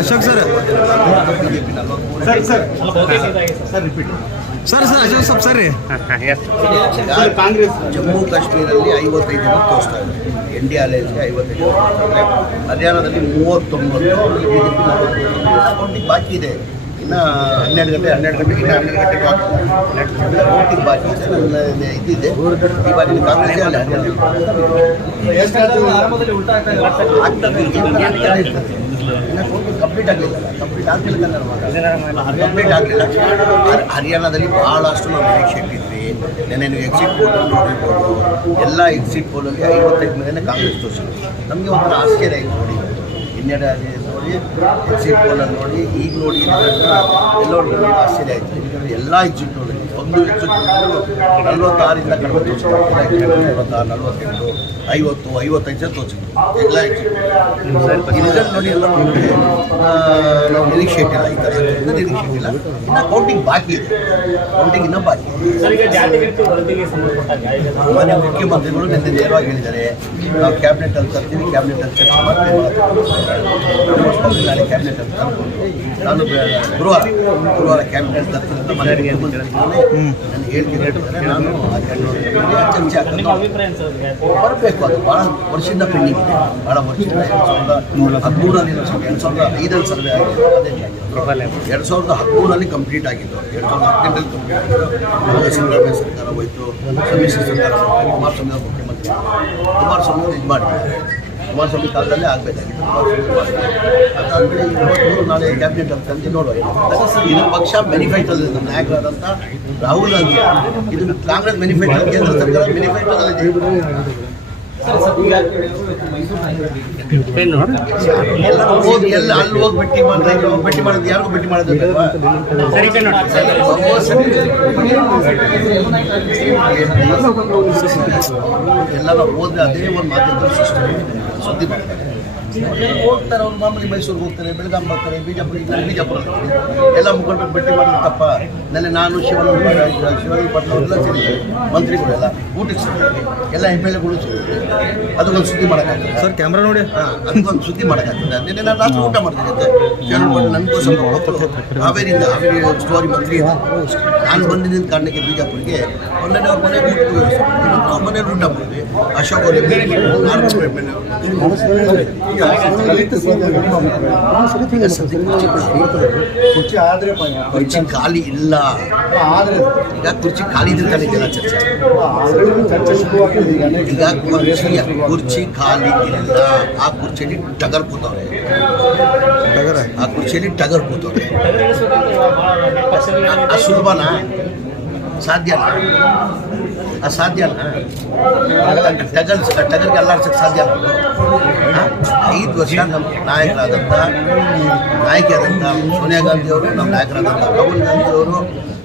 Ashok sir. Sir. Sir sir. Repeat sir sir. Ashok Sab sir. Congress. Jammu ಕಾಶ್ಮೀರಲ್ಲಿ ಐವತ್ತೈದು ಜನ ತೋರಿಸ್ತಾ ಇದೆ ಎನ್ ಡಿ ಅಲಯನ್ಸ್ಗೆ ಐವತ್ತೈದು ಜನ ತೋರಿಸ್ತಾರೆ ಹರಿಯಾಣದಲ್ಲಿ ಮೂವತ್ತೊಂಬತ್ತು ಬಾಕಿ ಇದೆ. ಇನ್ನು ಹನ್ನೆರಡು ಗಂಟೆ ಹನ್ನೆರಡು ಗಂಟೆ ಇನ್ನು ಹನ್ನೆರಡು ಗಂಟೆ ಕೌಂಟಿಂಗ್ ಬಾಕಿ ಇದೆ. ನನ್ನ ಇದಿದೆ ಈ ಬಾರಿ ಕಾಂಗ್ರೆಸ್ ಅಲ್ಲ. ಆಗ್ತದೆ ಕಂಪ್ಲೀಟ್ ಆಗಲಿಲ್ಲ. ಕಂಪ್ಲೀಟ್ ಆಗಲಿಲ್ಲ ಕಂಪ್ಲೀಟ್ ಆಗಲಿಲ್ಲ. ಹರಿಯಾಣದಲ್ಲಿ ಭಾಳಷ್ಟು ನಾವು ನಿರೀಕ್ಷೆ ಇಟ್ಟಿದ್ವಿ ನೆನ್ನೆ ಎಕ್ಸಿಟ್ ಪೋಲ್ ನೋಡಿರ್ಬೋದು. ಎಲ್ಲ ಎಕ್ಸಿಟ್ ಪೋಲಲ್ಲಿ ಐವತ್ತೈದು ಮೇಲೆ ಕಾಂಗ್ರೆಸ್ ತೋರಿಸಿದ್ರು. ನಮಗೆ ಒಂಥರ ಆಶ್ಚರ್ಯ ಆಯಿತು ನೋಡಿ. ಆಗಿ ನೋಡಿ ಎಕ್ಸಿಟ್ ಪೋಲಲ್ಲಿ ನೋಡಿ ಈಗ ನೋಡಿ ಎಲ್ಲ ಆಶ್ಚರ್ಯ ಆಯಿತು. ಯಾಕಂದರೆ ಎಲ್ಲ ಎಕ್ಸಿಟ್ ಪೋಲಲ್ಲಿ ಒಂದು ಹೆಚ್ಚು ನಲ್ವತ್ತಾರಿಂದ ಕಡಿಮೆ ತೋರಿಸಿದ್ರು ನಲ್ವತ್ತಾರು ನಲ್ವತ್ತೆಂಟು ಐವತ್ತು ಐವತ್ತೈದು ಜನ ತೋರಿಸಿದ್ರು ಎಲ್ಲ ಹೆಚ್ಚು. ರಿಸಲ್ಟ್ ನೋಡಿ ಎಲ್ಲ ನೋಡಿ ನಾವು ನಿರೀಕ್ಷೆ ಇಟ್ಟಿಲ್ಲ ಈ ಥರ. ಇನ್ನೂ ನಿರೀಕ್ಷೆ ಇಟ್ಟಿಲ್ಲ ಇನ್ನು ಕೌಂಟಿಂಗ್ ಬಾಕಿ ಇದೆ. ಕೌಂಟಿಂಗ್ ಇನ್ನೂ ಬಾಕಿ ಮಾನ್ಯ ಮುಖ್ಯಮಂತ್ರಿಗಳು ನಿನ್ನೆ ನೇರವಾಗಿ ಹೇಳಿದ್ದಾರೆ. ನಾವು ಕ್ಯಾಬಿನೆಟ್ ಅಲ್ಲಿ ತರ್ತೀವಿ ಕ್ಯಾಬಿನೆಟ್ ಅಲ್ಲಿ ಚರ್ಚೆ ಮಾಡ್ತೀವಿ. ನಾಳೆ ಕ್ಯಾಬಿನೆಟ್ ಅಲ್ಲಿ ತರ್ಕೊಂಡು ನಾನು ಗುರುವಾರ ಗುರುವಾರ ಕ್ಯಾಬಿನೆಟ್ ತರ್ತೀನಿ ಅಂತ ಹೇಳ್ತೀನಿ ಬರಬೇಕು ಅದು ಭಾಳ ವರ್ಷದಿಂದ ಪೆಂಡಿಂಗ್ ಇದೆ ಭಾಳ ವರ್ಷದಿಂದ ಎರಡು ಸಾವಿರದ ಹದಿಮೂರರಲ್ಲಿ ಎರಡು ಸಾವಿರದ ಐದರಲ್ಲಿ ಸರ್ವೆ ಆಗಿದೆ ಅದೇ ಎರಡು ಸಾವಿರದ ಹದಿಮೂರರಲ್ಲಿ ಕಂಪ್ಲೀಟ್ ಆಗಿದ್ದು, ಎರಡು ಸಾವಿರದ ಹದಿನೆಂಟರಲ್ಲಿ ಕಂಪ್ಲೀಟ್ ಆಗಿದ್ದು ಸಿದ್ದರಾಮಯ್ಯ ಸರ್ಕಾರ ಹೋಯಿತು, ಸಮ್ಮಿಶ್ರ ಸರ್ಕಾರ ಕುಮಾರಸ್ವಾಮಿ ಮುಖ್ಯಮಂತ್ರಿ ಕುಮಾರಸ್ವಾಮಿ ಇದು ಮಾಡಿದ್ದಾರೆ ಕುಮಾರಸ್ವಾಮಿ ಕಾಲದಲ್ಲೇ ಆಗಬೇಕಾಗಿತ್ತು. ಅದಾದಮೇಲೆ ಇವತ್ತು ನಾಳೆ ಕ್ಯಾಬಿನೆಟ್ ಅಂತ ನೋಡುವ ಇದು ಪಕ್ಷ ಬೆನಿಫೈಟಲ್ಲಿ ನಮ್ಮ ನಾಯಕರಾದಂಥ ರಾಹುಲ್ ಗಾಂಧಿ. ಇದು ಕಾಂಗ್ರೆಸ್ ಬೆನಿಫೈಟ್ ಕೇಂದ್ರ ಸರ್ಕಾರ ಬೆನಿಫೈಟಲ್ಲಿದೆ ಎಲ್ಲ ಅಲ್ಲಿ ಹೋಗಿ ಭೇಟಿ ಭೇಟಿ ಮಾಡೋದು ಯಾರಿಗೂ ಭೇಟಿ. ಎಲ್ಲ ಅದೇ ಒಂದು ಮಾಧ್ಯಮದ ಸಿಸ್ಟಮ್ ಸುದ್ದಿ ಮಾಡ್ತಾರೆ ಹೋಗ್ತಾರೆ ಅವ್ರು ಮಾಮೂಲಿ ಮೈಸೂರಿಗೆ ಹೋಗ್ತಾರೆ ಬೆಳಗಾಂ ಬರ್ತಾರೆ ಬಿಜಾಪುರ ಬಿಜಾಪುರ ಎಲ್ಲ ಮುಖಂಡರು ಭೇಟಿ ಮಾಡಿದ ತಪ್ಪ. ನೆನ್ನೆ ನಾನು ಶಿವನ ಶಿವಾನಂದ ಪಾಟೀಲ್ ಅವರೆಲ್ಲ ಸೇರಿದ್ದಾರೆ. ಮಂತ್ರಿಗಳೆಲ್ಲ ಊಟಕ್ಕೆ ಸೇರಿದ್ದಾರೆ. ಎಲ್ಲ ಎಂ ಎಲ್ ಎಗಳು ಸೇರಿದ್ದಾರೆ. ಅದಕ್ಕೊಂದು ಸುದ್ದಿ ಮಾಡೋಕ್ಕಾಗ್ತದೆ. ಸರ್ ಕ್ಯಾಮ್ರಾ ನೋಡಿ. ಹಾಂ ಅದಕ್ಕೊಂದು ಸುದ್ದಿ ಮಾಡೋಕ್ಕಾಗ್ತದೆ. ನಿನ್ನೆ ನಾನು ರಾತ್ರಿ ಊಟ ಮಾಡ್ತಿದ್ದೆ ಶಿವನ ಪಾಟೀಲ್ ನನಗೋಸ್ಕರ ಹೋಗ್ತು ಹಾವೇರಿಯಿಂದ ಹಾವೇರಿ ಸ್ಟೋರಿ ಮಂತ್ರಿ ನಾನು ಬಂದಿದ್ದ ಕಾರಣಕ್ಕೆ ಬಿಜಾಪುರಿಗೆ ಮೊನ್ನೆ ಅವ್ರ ಮನೆ ಊಟ ಮನೇಲಿ ಊಟ ಮಾಡಿದ್ವಿ. ಅಶೋಕ್ ಅವ್ರ ಎಂ ಎಲ್ ಎ ನಾನು ಎಂ ಎಲ್ ಎ ಈಗ ಸದ್ಯಕ್ಕೆ ಕುರ್ಚಿ ಖಾಲಿ- ಕುರ್ಚಿ ಆದ್ರೆ ಕುರ್ಚಿ ಖಾಲಿ ಇಲ್ಲ ಆದ್ರೆ ಈಗ ಕುರ್ಚಿ ಖಾಲಿ ಇದ್ರೆ ತಾನೇ ಇದೆಲ್ಲ ಚರ್ಚೆ ಆಲ್ರೆಡಿ ಚರ್ಚೆ ಶುರುವಾಗಿದೆ ಈಗ ಅನೇಕ ಈಗ ಕುರ್ಚಿ ಕುರ್ಚಿ ಖಾಲಿ ಇಲ್ಲ ಆ ಕುರ್ಚಿಯಲ್ಲಿ ಟಗರ್ ಕೂತವ್ರೆ ಟಗರ ಆ ಕುರ್ಚಿಯಲ್ಲಿ ಟಗರ್ ಕೂತವ್ರೆ ಟಗರಿಳಿಸೋದಕ್ಕೆ ಬಹಳ ಪಕ್ಷಗಳಿಗೆ ಆ ಸುಲಭನಾ ಸಾಧ್ಯನಾ ಆ ಅಲ್ಲ? ಟಗರ್ ಟಗಲ್ಗೆ ಅಲ್ಲಾಡ್ಸಕ್ಕೆ ಸಾಧ್ಯ ಐದು ವರ್ಷ ನಮ್ಮ ನಾಯಕರಾದಂಥ ನಾಯಕಿಯಾದಂಥ ಸೋನಿಯಾ ಗಾಂಧಿ ಅವರು ನಮ್ಮ ನಾಯಕರಾದಂಥ ರಾಹುಲ್ ಗಾಂಧಿ ಅವರು,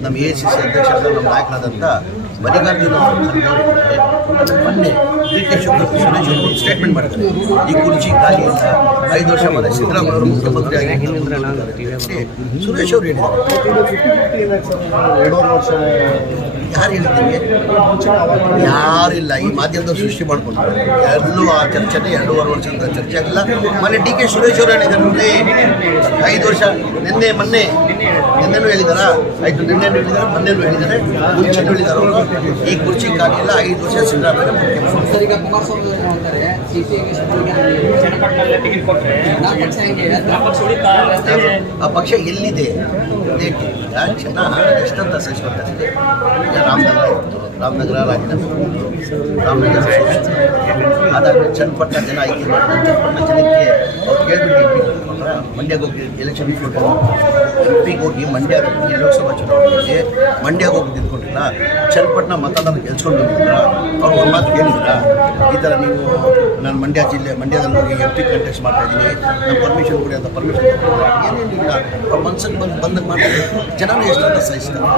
ನಮ್ಮ ಎ ಸಿ ಸಿ ಅಧ್ಯಕ್ಷರಾದ ನಮ್ಮ ನಾಯಕರಾದಂಥ ಮಲ್ಲಿಕಾರ್ಜುನ ಮೊನ್ನೆ ಶಿವಕುಮಾರ್ ಸುರೇಶ್ ಅವರು ಸ್ಟೇಟ್ಮೆಂಟ್ ಮಾಡಿದ್ದಾರೆ. ಈ ಕುರ್ಚಿ ಖಾಲಿ ಇಲ್ಲ ಐದು ವರ್ಷ ಮೊದಲು ಸಿದ್ದರಾಮಯ್ಯ ಅವರು ಮುಖ್ಯಮಂತ್ರಿ ಆಗಿ ಸುರೇಶ್ ಅವರು ಹೇಳಿದ್ದಾರೆ ಯಾರು ಹೇಳಿದ್ದೀವಿ ಯಾರಿಲ್ಲ ಈ ಮಾಧ್ಯಮದ ಸೃಷ್ಟಿ ಮಾಡ್ಕೊಂಡು ಎಲ್ಲೂ ಆ ಚರ್ಚೆನೇ ಎರಡೂವರೆ ವರ್ಷದಿಂದ ಚರ್ಚೆ ಆಗಿಲ್ಲ. ಮೊನ್ನೆ ಡಿ ಕೆ ಸುರೇಶ್ ಅವರು ಹೇಳಿದ್ದಾರೆ ಐದು ವರ್ಷ ನಿನ್ನೆ ಮೊನ್ನೆ ನಿನ್ನೆನೂ ಹೇಳಿದಾರ? ಆಯಿತು ನಿನ್ನೆ ಹೇಳಿದಾರೆ? ಮೊನ್ನೆ ಹೇಳಿದ್ದಾರೆ ಮುಂಚೆನೂ ಹೇಳಿದ್ದಾರೆ ಅವರು. ಈ ಕುರ್ಚಿ ಕಾಲಿಲ್ಲ ಐದು ವರ್ಷ ಸಿದ್ದರಾಮಯ್ಯ ಆ ಪಕ್ಷ ಎಲ್ಲಿದೆ? ಜನ ಎಷ್ಟಂತ ಸಹಿಸ್ಕೊಳ್ತಾರೆ? ಈಗ ರಾಮನಗರ ಇತ್ತು ರಾಮನಗರ ರಾಜೀನಾಮೆ ಕೊಟ್ಟು ರಾಮನಗರ ಸೋಲಿಸಿದ್ರು. ಅದಾದ್ಮೇಲೆ ಚನ್ನಪಟ್ಟಣ ಜನ ಆಯ್ಕೆ ಮಾಡಿದ್ರು ಚನ್ನಪಟ್ಟಣ ಜನಕ್ಕೆ ಮಂಡ್ಯಕ್ಕೆ ಹೋಗಿ ಎಲೆಕ್ಷನ್ ಕೊಟ್ಟು ಎಂ ಪಿಗೆ ಹೋಗಿ ಮಂಡ್ಯ ಲೋಕಸಭಾ ಚುನಾವಣೆಯಲ್ಲಿ ಮಂಡ್ಯಕ್ಕೆ ಹೋಗಿ ನಿಂತ್ಕೊಂಡಿಲ್ಲ ಚನ್ನಪಟ್ಟಣ ಮತದಾನ ಗೆಲ್ಸ್ಕೊಂಡು ಬಂದಿದ್ರ? ಅವ್ರು ಒಂದು ಮಾತು ಕೇಳಿದ್ರ ಈ ಥರ ನೀವು ನಾನು ಮಂಡ್ಯ ಜಿಲ್ಲೆ, ಮಂಡ್ಯದಲ್ಲಿ ಹೋಗಿ ಎಂ ಪಿ ಕಂಟೆಸ್ಟ್ ಮಾಡ್ತಾ ಇದ್ದೀನಿ ನಾನು ಪರ್ಮಿಷನ್ ಕೊಡಿ ಅಂತ ಪರ್ಮಿಷನ್ ಏನೇನಿಲ್ಲ ಅವ್ರ ಮನ್ಸಿಗೆ ಬಂದು ಬಂದಾಗ ಮಾಡ್ತಾರೆ ಜನರು ಎಷ್ಟಂತ ಸಹಿಸ್ತಾರೆ.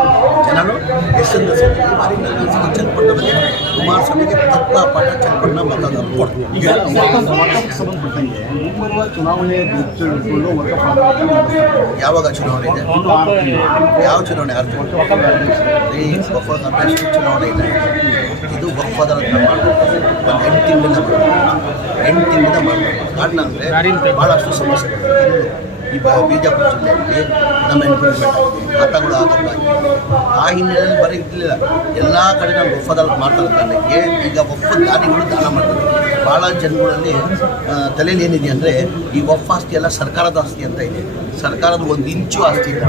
ಜನನು ಎಷ್ಟಂತ ಸಹಿಸ್ತಾರೆ. ಈ ಬಾರಿ ನನ್ನ ಅನ್ಸಿಕೆ ಚನ್ನಪಟ್ಟಣದಲ್ಲಿ ಕುಮಾರಸ್ವಾಮಿಗೆ ತಕ್ಕ ಪಾಠ ಚನ್ನಪಟ್ಟಣ ಮತದಾನ ಕೊಡ್ತೀವಿ ಈಗ ಸಂಬಂಧಪಟ್ಟಂಗೆ ಮುಂಬರುವ ಚುನಾವಣೆ ವರ್ಗ ಯಾವಾಗ ಚುನಾವಣೆ ಇದೆ? ಯಾವ ಚುನಾವಣೆ ಅರ್ಥ ಈ ವಫಾದ ಅಭ್ಯರ್ಥಿ ಚುನಾವಣೆ ಇದೆ. ಇದು ವಫದ ಒಂದು ಎಂಟು ತಿಂಗಳಿಂದ ಎಂಟು ತಿಂಗಳಿಂದ ಮಾಡಬೇಕು. ಕಾರಣ ಅಂದರೆ ಭಾಳಷ್ಟು ಸಮಸ್ಯೆಗಳು. ಈ ಬಿಜಾಪುರ ಜಿಲ್ಲೆಯಲ್ಲಿ ನಮ್ಮ ಎನ್ಕ್ರೋಚ್ಮೆಂಟ್ ಆಗಿದೆ. ಮತಗಳು ಆಗಬೇಕಾಗಿದೆ ಆ ಹಿನ್ನೆಲೆಯಲ್ಲಿ ಬರೀ ಇರಲಿಲ್ಲ. ಎಲ್ಲ ಕಡೆ ನಾವು ಮಾಡ್ತಾರೆ. ಕಾರಣಕ್ಕೆ ಈಗ ಒಪ್ಪ ದಾನಿಗಳು ದಾನ ಮಾಡ್ತಾರೆ. ಭಾಳ ಜನಗಳಲ್ಲಿ ತಲೆಯಲ್ಲಿ ಏನಿದೆ ಅಂದರೆ ಈ ವಫ್ ಆಸ್ತಿ ಎಲ್ಲ ಸರ್ಕಾರದ ಆಸ್ತಿ ಅಂತ ಇದೆ. ಸರ್ಕಾರದ ಒಂದು ಇಂಚು ಆಸ್ತಿ ಇದೆ.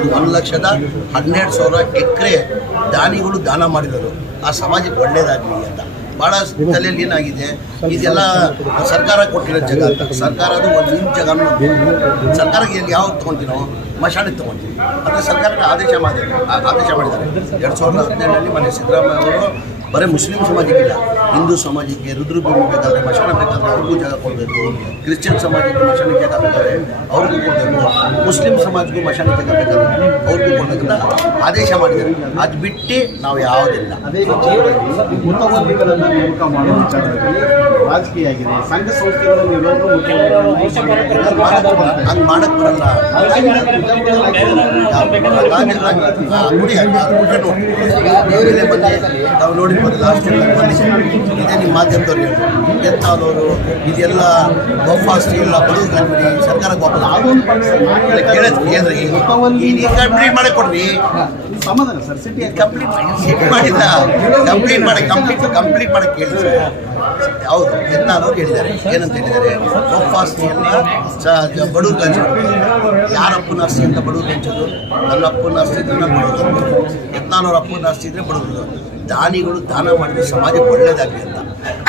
ಇದು ಒಂದು ಲಕ್ಷದ ಹನ್ನೆರಡು ಸಾವಿರ ಎಕರೆ ದಾನಿಗಳು ದಾನ ಮಾಡಿದರು ಆ ಸಮಾಜಕ್ಕೆ ಒಳ್ಳೇದಾಗಲಿ ಅಂತ. ಭಾಳ ತಲೆಯಲ್ಲಿ ಏನಾಗಿದೆ? ಇದೆಲ್ಲ ಸರ್ಕಾರ ಕೊಟ್ಟಿರೋ ಜಾಗ ಅಂತ. ಸರ್ಕಾರದ ಒಂದು ಇಂಚು ಜಾಗನೂ ಸರ್ಕಾರಕ್ಕೆ ಎಲ್ಲಿ ಯಾವಾಗ ತೊಗೊತೀನೋ ಮಶಾಣಿ ತೊಗೊತೀವಿ. ಅಂದರೆ ಸರ್ಕಾರಕ್ಕೆ ಆದೇಶ ಮಾಡಿದ್ದಾರೆ. ಆದೇಶ ಮಾಡಿದ್ದಾರೆ. ಎರಡು ಸಾವಿರದ ಹದಿನೇಳರಲ್ಲಿ ಮನೆ ಸಿದ್ದರಾಮಯ್ಯ ಅವರು ಬರೀ ಮುಸ್ಲಿಂ ಸಮಾಜಕ್ಕಿಲ್ಲ, ಹಿಂದೂ ಸಮಾಜಕ್ಕೆ ರುದ್ರಭೂಮಿ ಬೇಕಾದರೆ ಮಶಾನ ಬೇಕಾದರೆ ಅವ್ರಿಗೂ ಜಾಗ ಕೊಡಬೇಕು. ಕ್ರಿಶ್ಚಿಯನ್ ಸಮಾಜಕ್ಕೆ ಮಶಾನ ಜಾಗ ಬೇಕಾದರೆ ಅವ್ರಿಗೂ ಕೊಡಬೇಕು. ಮುಸ್ಲಿಂ ಸಮಾಜಕ್ಕೂ ಮಶಾನ ಜಾಗ ಬೇಕಾದರೆ ಅವ್ರಿಗೂ ಕೊಡಬೇಕಂತ ಆದೇಶ ಮಾಡಿದ್ದಾರೆ. ಅದು ಬಿಟ್ಟು ನಾವು ಯಾವುದಿಲ್ಲ. ಅದೇ ನೇಮಕ ಮಾಡುವ ವಿಚಾರದಲ್ಲಿ ರಾಜಕೀಯ ಆಗಿದೆ ಸಂಘ ಸಂಸ್ಥೆಗಳು ಹಂಗೆ ಮಾಡಕ್ ಬರಲ್ಲ ನಾವು ನೋಡಿ ಲಾಸ್ಟ್ ಇದೇ ನಿಮ್ಮ ಮಾಧ್ಯಮದವ್ರು ಹೇಳಿದ್ರು ಎತ್ತಾನವರು ಇದೆಲ್ಲ ಗೋಫಾಸ್ಟ್ ಎಲ್ಲ ಬಡವ್ರು ಕಾಣ್ಬಿಡಿ ಸರ್ಕಾರ ವಾಪಸ್ ಕೇಳಿದ್ರಿ ಏನ್ರಿ ಮಾಡಕ್ ಕೊಡ್ರಿ ಸಮಾಧಾನ ಸರ್, ಸಿಟಿ ಕಂಪ್ಲೀಟ್ ಮಾಡಿಲ್ಲ ಕಂಪ್ಲೀಟ್ ಮಾಡಿ ಕಂಪ್ಲೀಟ್ ಕಂಪ್ಲೀಟ್ ಮಾಡಕ್ಕೆ ಕೇಳಿ ಸರ್ ಹೌದು ಎಲ್ಲರೂ ಹೇಳಿದ್ದಾರೆ ಏನಂತ ಹೇಳಿದ್ದಾರೆ ಒಪ್ಪಾಸ್ತಿಯನ್ನು ಬಡೂರು ಬಡವ್ರಿಗೆ ಯಾರಪ್ಪನ ಆಸ್ತಿ ಅಂತ ಬಡೂರು ಹಂಚೋದು ನನ್ನ ಅಪ್ಪನ ಆಸ್ತಿ ಇದ್ರೆ ನಾನು ಹಂಚೋದು ಅಪ್ಪನ ಆಸ್ತಿ ಇದ್ರೆ ಬಡವರು ದಾನಿಗಳು ದಾನ ಮಾಡಿದ್ರೆ ಸಮಾಜಕ್ಕೆ ಒಳ್ಳೇದಾಗಲಿ ಅಂತ.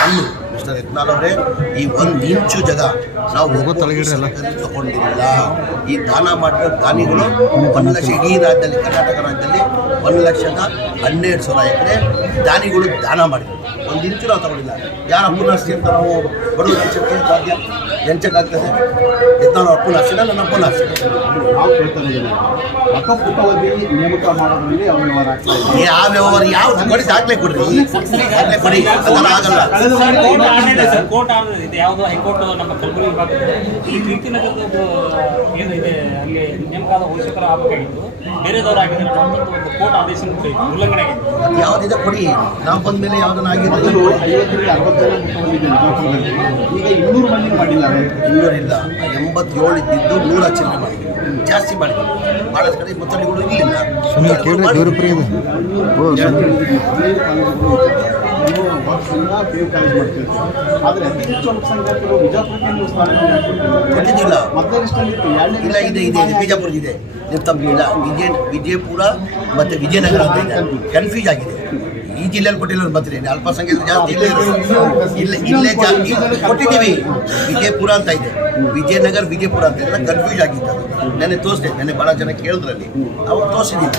ಅನ್ನು ಮಿಸ್ಟರ್ ಯತ್ನಾಳ್ ಅವರೇ ಈ ಒಂದು ಇಂಚು ಜಾಗ ನಾವು ಹೋಗೋ. ಸರ್ಕಾರದಲ್ಲಿ ತಗೊಂಡಿಲ್ಲ ಈ ದಾನ ಮಾಡಿರೋ ದಾನಿಗಳು ಒಂದು ಲಕ್ಷ ಇಡೀ ರಾಜ್ಯದಲ್ಲಿ ಕರ್ನಾಟಕ ರಾಜ್ಯದಲ್ಲಿ ಒಂದು ಲಕ್ಷದ ಹನ್ನೆರಡು ಸಾವಿರ ಎಕರೆ ದಾನಿಗಳು ದಾನ ಮಾಡಿದ್ರು. ಒಂದು ಇಂಚು ನಾವು ತಗೊಂಡಿಲ್ಲ. ಯಾರ ಅಪ್ಪನ ಆಸ್ತಿ ಅಂತ ನಾವು ಬಡವರು ಲಕ್ಷಕ್ಕೆ ಸಾಧ್ಯ ಹೆಂಚಕ್ಕಾಗ್ತದೆ ಎತ್ತಾನ ಅಪ್ಪನ ಆಸ್ತಿನ ನನ್ನ ಅಪ್ಪನ ಆಸ್ತಿ ನಾವು ಕೇಳ್ತಾ ಇದ್ದೀವಿ. ಅಕ್ಕಪುಟ್ಟವಾಗಿ ನೇಮಕ ಮಾಡೋದ್ರಲ್ಲಿ ಯಾವ ವ್ಯವಹಾರ ಯಾವ ಕೊಡಿ ದಾಖಲೆ ಕೊಡ್ರಿ. ದಾಖಲೆ ಕೊಡಿ. ಅದನ್ನ ಆಗಲ್ಲ. Court order sir. ಇದೆ. ಯಾವುದು ಹೈಕೋರ್ಟ್ ನಮ್ಮ ಕಲಬುರಗಿ ಭಾಗದಲ್ಲಿ ಈ ಕೀರ್ತಿನಗರದ ಒಬ್ಬ ಏನು ಇದೆ ಅಲ್ಲಿ ನೇಮಕಾದ ಹೋಷಕರು ಆಗಬೇಕಾಗಿತ್ತು. ಬೇರೆದವ್ರು ಆಗಿದ್ದಾರೆ ಒಂದು ಕೋರ್ಟ್ ಆದೇಶ ಕೂಡ ಉಲ್ಲಂಘನೆ ಯಾವುದಿದೆ ನಾವು ಬಂದ ಮೇಲೆ ಯಾವುದನ್ನ ಆಗಿರೋದು? ಐವತ್ತರಿಂದ ಅರವತ್ತು ಜನ ಮುಖಂಡರಿದ್ದರು ವಿಜಯಪುರದಲ್ಲಿ ಈಗ ಇನ್ನೂರು ಮಂದಿ ಮಾಡಿದ್ದಾರೆ ಇನ್ನೂರಿಲ್ಲ ಎಂಬತ್ತೇಳು ಇದ್ದಿದ್ದು ನೂರ ಚಿಲ್ಲರೆ ಮಾಡಿದ್ವಿ ಜಾಸ್ತಿ ಮಾಡಿದ್ವಿ ಭಾಳಷ್ಟು ಕಡೆ ಮುತ್ತಳಿಗಳು ಇರಲಿಲ್ಲ. ನೀವು ವರ್ಷದಿಂದ ಪಿ ಯು ಕಾಲೇಜ್ ಮಾಡ್ತಿರ್ತೀವಿ ಆದರೆ ಅತಿ ಹೆಚ್ಚು ಅಲ್ಪಸಂಖ್ಯಾತರು ಬಿಜಾಪುರಕ್ಕೆ ನೀವು ಲಿಸ್ಟಲ್ಲಿತ್ತು ಎರಡನೇ ಇಲ್ಲ ಇದೆ ಇದೆ ಇದೆ. ಬಿಜಾಪುರ ಇದೆ. ನೀವು ತಪ್ಪಿಲ್ಲ ವಿಜಯ ವಿಜಯಪುರ ಮತ್ತು ವಿಜಯನಗರ ಕನ್ಫ್ಯೂಸ್ ಆಗಿದೆ. ಈ ಜಿಲ್ಲೆಯಲ್ಲಿ ಕೊಟ್ಟಿಲ್ಲ ಬರ್ತೀನಿ ಅಲ್ಪಸಂಖ್ಯಾತರು ಜಾಸ್ತಿ ಇಲ್ಲ. ಇಲ್ಲೇ ಜಾಸ್ತಿ ಕೊಟ್ಟಿದ್ದೀವಿ. ವಿಜಯಪುರ ಅಂತ ಇದೆ. ವಿಜಯನಗರ ವಿಜಯಪುರ ಅಂತ ಎಲ್ಲ ಕನ್ಫ್ಯೂಸ್ ಆಗಿತ್ತು ನೆನ್ನೆ ತೋರಿಸಿದೆ ನೆನೆ ಭಾಳ ಜನ ಕೇಳಿದ್ರಲ್ಲಿ. ಅವ್ರು ತೋರಿಸಿದ್ದೀನಿ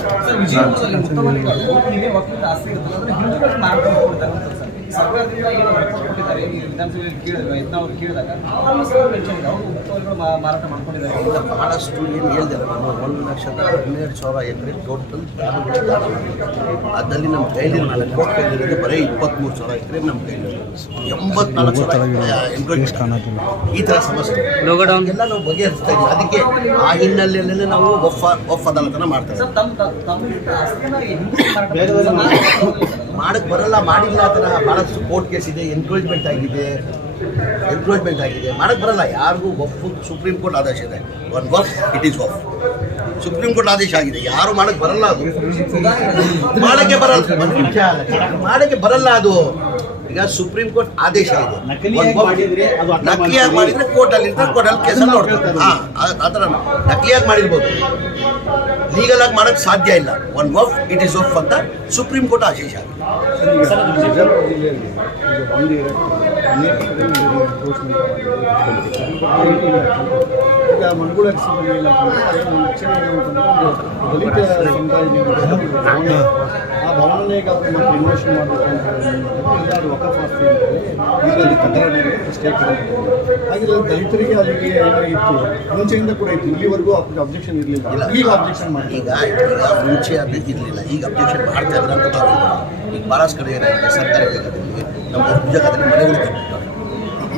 ಮಾರಾಟ ಸರ್ಕಾರದಿಂದ ಏನು ರಿಪೋರ್ಟ್ ಕೊಟ್ಟಿದ್ದಾರೆ ಈ ವಿಧಾನಸಭೆಯಲ್ಲಿ ಕೇಳಿದ್ರು ಯತ್ನ ಅವರು ಕೇಳಿದಾಗ ಆಲ್ಮೋಸ್ಟ್ ಮೆನ್ಷನ್ ಇದೆ ಅವರು ಮುತ್ತವಲ್ಲಿಗಳು ಮಾರಾಟ ಮಾಡ್ಕೊಂಡಿದ್ದಾರೆ ಇಲ್ಲ ಭಾಳಷ್ಟು ಏನು ಹೇಳಿದೆ ನಾನು ಒಂದು ಲಕ್ಷದ ಹನ್ನೆರಡು ಸಾವಿರ ಎಕರೆ ಟೋಟಲ್ ಅದರಲ್ಲಿ ನಮ್ಮ ಕೈಲಿ ನಾಲ್ಕು ಕೋಟಿ ಕೈಲಿರೋದು ಬರೀ ಇಪ್ಪತ್ತ್ಮೂರು ಸಾವಿರ ಎಕರೆ ನಮ್ಮ ಕೈಲಿ ಎಂಬತ್ನಾಲ್ಕು ಸಾವಿರ ಈ ಥರ ಸಮಸ್ಯೆ ಎಲ್ಲ ನಾವು ಬಗೆಹರಿಸ್ತಾ ಇದ್ದೀವಿ ಅದಕ್ಕೆ ಆ ಹಿನ್ನೆಲೆಯಲ್ಲೇ ನಾವು ಒಫ್ ಒಫ್ ಅದಾಲತನ ಮಾಡ್ತಾ ಮಾಡಕ್ಕೆ ಬರಲ್ಲ ಮಾಡಿಲ್ಲ ಆ ಥರ ಭಾಳಷ್ಟು ಕೋರ್ಟ್ ಕೇಸ್ ಇದೆ ಎನ್ಕ್ರೋಚ್ಮೆಂಟ್ ಆಗಿದೆ ಎನ್ಕ್ರೋಚ್ಮೆಂಟ್ ಆಗಿದೆ. ಮಾಡಕ್ಕೆ ಬರಲ್ಲ ಯಾರಿಗೂ ಒಫ್ ಸುಪ್ರೀಂ ಕೋರ್ಟ್ ಆದೇಶ ಇದೆ. One of it is of supreme court ಆದೇಶ ಆಗಿದೆ. ಯಾರು ಮಾಡಕ್ಕೆ ಬರಲ್ಲ ಅದು. ಮಾಡಕ್ಕೆ ಬರಲ್ಲ. ಮಾಡಕ್ಕೆ ಬರಲ್ಲ ಅದು. ಈಗ ಸುಪ್ರೀಂ ಕೋರ್ಟ್ ಆದೇಶ ಇದೆ. ನಕಲಿಯಾಗಿ ಮಾಡಿದ್ರೆ ಅದು ಅಕ್ರಮ ನಕಲಿಯಾಗಿ ಮಾಡಿದ್ರೆ ಕೋರ್ಟಲ್ಲಿ ಇರ್ತಾರೆ ಕೋರ್ಟಲ್ಲಿ ಕೆಲಸ ನೋಡ್ತಾರೆ. ಹಾಂ ಆ ಥರ ನಕಲಿಯಾಗಿ ಮಾಡಿರ್ಬೋದು. ಲೀಗಲ್ ಆಗಿ ಮಾಡಕ್ಕೆ ಸಾಧ್ಯ ಇಲ್ಲ. One of it is of ಅಂತ ಸುಪ್ರೀಂ ಕೋರ್ಟ್ ಆದೇಶ. ಆಗಿದೆ ಈಗ ಮಣಗುಳ ದಲಿತ ಸಮುದಾಯದಿಂದ ಆ ಭಾವನೆ ಈಗ ಅವ್ರು ಮತ್ತೆ ಇನ್ವೆಸ್ಟ್ ಮಾಡಬೇಕು ಅಂತ ಹೇಳಿ ಅದು ವಕಫ್ ಆಸ್ತಿ ಇದರಲ್ಲಿ ದಲಿತರಿಗೆ ಅಲ್ಲಿಗೆ ಏನಾಗಿತ್ತು ಮುಂಚೆಯಿಂದ ಕೂಡ ಇತ್ತು. ಇಲ್ಲಿವರೆಗೂ ಅಬ್ಜೆಕ್ಷನ್. ಇರಲಿಲ್ಲ. ಈಗ ಅಬ್ಜೆಕ್ಷನ್ ಮಾಡಿ ಈಗ ಈಗ ಮುಂಚೆ ಅದು ಇರಲಿಲ್ಲ. ಈಗ ಅಬ್ಜೆಕ್ಷನ್ ಮಾಡ್ತಾ ಇದ್ದಾರೆ ಅಂತ. ಈಗ ಭಾಳಷ್ಟು ಕಡೆ ಏನಾಗಿದೆ? ಸರ್ಕಾರಿ ಜಾಗದಲ್ಲಿ ನಮ್ಮ ಜಾಗದಲ್ಲಿ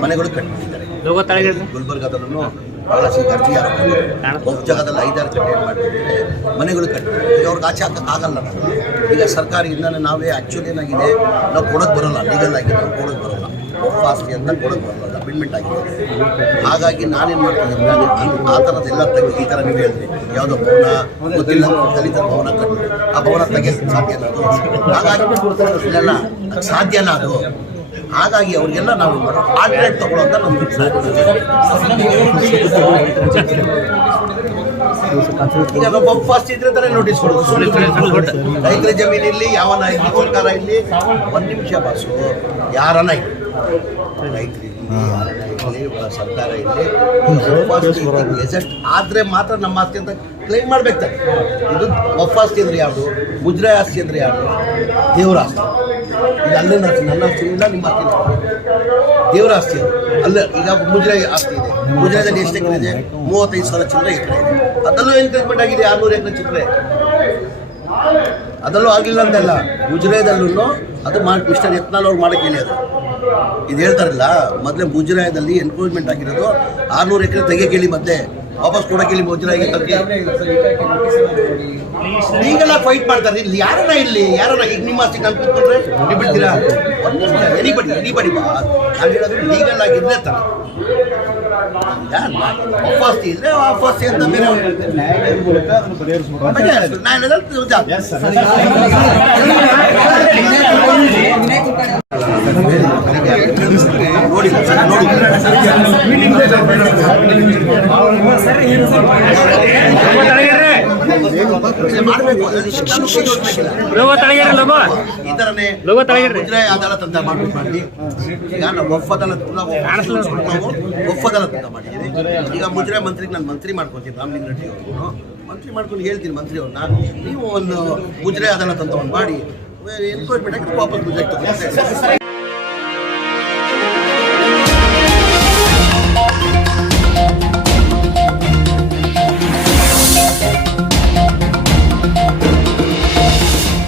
ಮನೆಗಳು ಕಟ್ಟಿದ್ದಾರೆ ಮನೆಗಳು ತಳಗಿಡ್ರಿ ಗುಲ್ಬರ್ಗಾದಲ್ಲೂ ಈಗ ಅರ್ಜಿ ಯಾರು ಒಬ್ಬ ಜಾಗದಲ್ಲಿ ಐದಾರು ಕಟ್ಟೆ ಏನು ಮಾಡ್ತಿದ್ದಾರೆ ಮನೆಗಳು ಕಟ್ಟಿದ್ದಾರೆ ಈಗ ಅವ್ರಿಗೆ ಆಚೆ ಹಾಕಕ್ಕೆ ಆಗಲ್ಲ ನಾವು ಈಗ ಸರ್ಕಾರದಿಂದ ನಾವೇ ಆ್ಯಕ್ಚುಲಿ ಏನಾಗಿದೆ, ನಾವು ಕೊಡೋಕ್ಕೆ ಬರೋಲ್ಲ ಲೀಗಲ್ ಆಗಿದೆ ನಾವು ಕೊಡೋಕ್ಕೆ ಬರೋಲ್ಲ. ಆಸ್ತಿ ಅಂತ ಕೊಡೋಕ್ಕೆ ಬರೋಲ್ಲ ಅಬಿಂಡ್ಮೆಂಟ್ ಆಗಿದೆ. ಹಾಗಾಗಿ ನಾನೇನು ಮಾಡ್ತಿದ್ದೀನಿ ನಾನು ಆ ಥರದ್ದೆಲ್ಲ ತೆಗೆ ಈ ಥರ ನೀವು ಹೇಳಿದ್ರಿ ಯಾವುದೋ ಭವನ, ಗೊತ್ತಿಲ್ಲ, ದಲಿತ ಭವನ ಕಟ್ಟು ಆ ಭವನ ತೆಗೆಯೋಕ್ಕೆ ಸಾಧ್ಯ ಹಾಗಾಗಿ ಸಾಧ್ಯನಾ ಅದು. ಹಾಗಾಗಿ ಅವರಿಗೆಲ್ಲ ನಾವು ಆಲ್ಟ್ರೇಟ್ ತಗೊಳ್ಳೋಂಥ ನಮ್ಗೆ ಈಗ ನಾವು ಫಾಸ್ಟ್ ಇದ್ರೆ ತಾನೇ ನೋಟಿಸ್ ಕೊಡೋದು. ರೈತರ ಜಮೀನಲ್ಲಿ ಯಾವನ ಇಲ್ಲಿ ಸರ್ಕಾರ ಇಲ್ಲಿ ಒಂದು ನಿಮಿಷ ಬಾಸು. ಯಾರನ್ನ ಇಲ್ಲಿ ರೈತರು ಸರ್ಕಾರ ಇಲ್ಲಿ ಗೆಜೆಟ್ ಆದ್ರೆ ಮಾತ್ರ ನಮ್ಮ ಆಸ್ತಿ ಅಂತ ಕ್ಲೈಮ್ ಮಾಡ್ಬೇಕು ತಾನೆ. ಇದು ಆಸ್ತಿ ಅಂದ್ರೆ ಯಾವುದು ಮುಜ್ರೆ ಆಸ್ತಿ ಅಂದ್ರೆ ಯಾವುದು ದೇವರ ಆಸ್ತಿ. ಇದು ಅಲ್ಲಿನ ಆಸ್ತಿ ನನ್ನ ಆಸ್ತಿ ನಿಮ್ಮ ಆಸ್ತಿ ದೇವರ ಆಸ್ತಿ ಅದು. ಅಲ್ಲ, ಈಗ ಮುಜರಾಯಿ ಆಸ್ತಿ ಇದೆ. ಮುಜರಾಯದಲ್ಲಿ ಎಷ್ಟು ಎಕರೆ ಇದೆ? ಮೂವತ್ತೈದು ಸಾವಿರ ಚಿತ್ರ ಎಕರೆ ಇದೆ. ಅದರಲ್ಲೂ ಎನ್ಕರೇಜ್ಮೆಂಟ್ ಆಗಿದೆ, ಆರ್ನೂರು ಎಕರೆ ಚಿಲ್ಲರೆ. ಅದರಲ್ಲೂ ಆಗಿಲ್ಲ ಅಂತಲ್ಲ. ಮುಜರಾಯದಲ್ಲೂ ಅದು ಮಾಡಿ ಮಿಸ್ಟರ್ ಯತ್ನಾಲ್ ಅವ್ರು ಮಾಡಕ್ಕೆ ಹೇಳಿ ಅದು. ಇದು ಹೇಳ್ತಾರಲ್ಲ, ಮೊದಲೇ ಮುಜರಾಯದಲ್ಲಿ ಎನ್ಕ್ರೋಚ್ಮೆಂಟ್ ಆಗಿರೋದು ಆರ್ನೂರು ಎಕರೆ ತೆಗೆಯಕ್ಕೆ ಹೇಳಿ ಮತ್ತೆ ವಾಪಸ್ ಕೊಡಕ್ಕೆ ಇಲ್ಲಿ ನೋಟಿಸ್ ನೋಡಿ ಈಗೆಲ್ಲ ಫೈಟ್ ಮಾಡ್ತಾರೆ. ಇಲ್ಲಿ ಯಾರನ್ನ ಇಲ್ಲಿ ಯಾರನ್ನ ಈಗ ನಿಮ್ಮ ಆಸ್ತಿ ನಾನು ಕೂತ್ಕೊಂಡ್ರೆ ನೀವು ಬಿಡ್ತೀರಾ? ಎನಿಬಡಿ ಎನಿಬಡಿ ಬಾ. ನಾನು ಹೇಳೋದು ಲೀಗಲ್ ಆಗಿದ್ರೆ ತಾನೆ. ಆಸ್ತಿ ಇದ್ರೆ ಆಸ್ತಿ ಅಂತ ಬೇರೆ ನ್ಯಾಯಾಲಯದ ಮೂಲಕ ಈಗ ನಾವು ಮಂತ್ರಿ ನಾನು ಮಂತ್ರಿ ಮಾಡ್ಕೊತೀನಿ ರಾಮಲಿಂಗ ರೆಡ್ಡಿ ಅವರು ಮಂತ್ರಿ ಮಾಡ್ಕೊಂಡು ಹೇಳ್ತೀನಿ ಮಂತ್ರಿ ನಾನು ನೀವು ಒಂದು ಮುಜರಾಯಿ ಅದಾಲತ್ ಅಂತ ಒಂದು ಮಾಡಿ ಎನ್ಕ್ವೈರ್ಮೆಂಟ್ ಆಗಿ ವಾಪಸ್ ತಗೊಂಡು